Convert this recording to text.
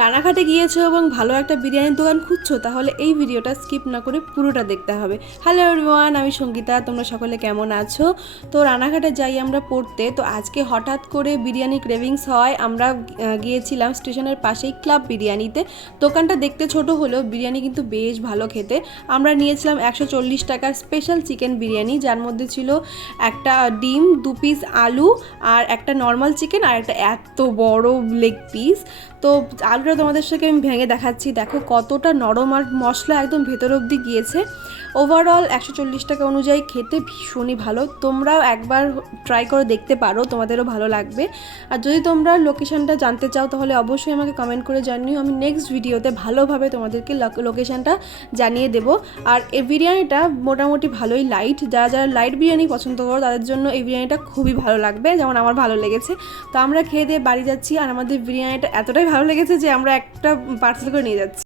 রানাঘাটে গিয়েছো এবং ভালো একটা বিরিয়ানির দোকান খুঁজছো, তাহলে এই ভিডিওটা স্কিপ না করে পুরোটা দেখতে হবে। হ্যালো এভরিওয়ান, আমি সঙ্গীতা, তোমরা সকলে কেমন আছো? তো রানাঘাটে যাই আমরা পড়তে, তো আজকে হঠাৎ করে বিরিয়ানি ক্রেভিংস হয়। আমরা গিয়েছিলাম স্টেশনের পাশেই ক্লাব বিরিয়ানিতে। দোকানটা দেখতে ছোট হলেও বিরিয়ানি কিন্তু বেশ ভালো খেতে। আমরা নিয়েছিলাম 140 টাকার স্পেশাল চিকেন বিরিয়ানি, যার মধ্যে ছিল একটা ডিম, 2 পিস আলু, আর একটা নর্মাল চিকেন, আর একটা এত বড় লেগ পিস। তো আলুটা তোমাদের সাথে আমি ভেঙে দেখাচ্ছি, দেখো কতটা নরম আর মশলা একদম ভেতর অবধি গিয়েছে। ওভারঅল 140 টাকা অনুযায়ী খেতে ভীষণই ভালো। তোমরাও একবার ট্রাই করে দেখতে পারো, তোমাদেরও ভালো লাগবে। আর যদি তোমরা লোকেশানটা জানতে চাও তাহলে অবশ্যই আমাকে কমেন্ট করে জানিও, আমি নেক্সট ভিডিওতে ভালোভাবে তোমাদেরকে লোকেশানটা জানিয়ে দেবো। আর এই বিরিয়ানিটা মোটামুটি ভালোই লাইট, যারা যারা লাইট বিরিয়ানি পছন্দ করো তাদের জন্য এই বিরিয়ানিটা খুবই ভালো লাগবে, যেমন আমার ভালো লেগেছে। তো আমরা খেয়ে দিয়ে বাড়ি যাচ্ছি, আর আমাদের বিরিয়ানিটা এতটাই ভালো লেগেছে যে আমরা একটা পার্সেল করে নিয়ে যাচ্ছি।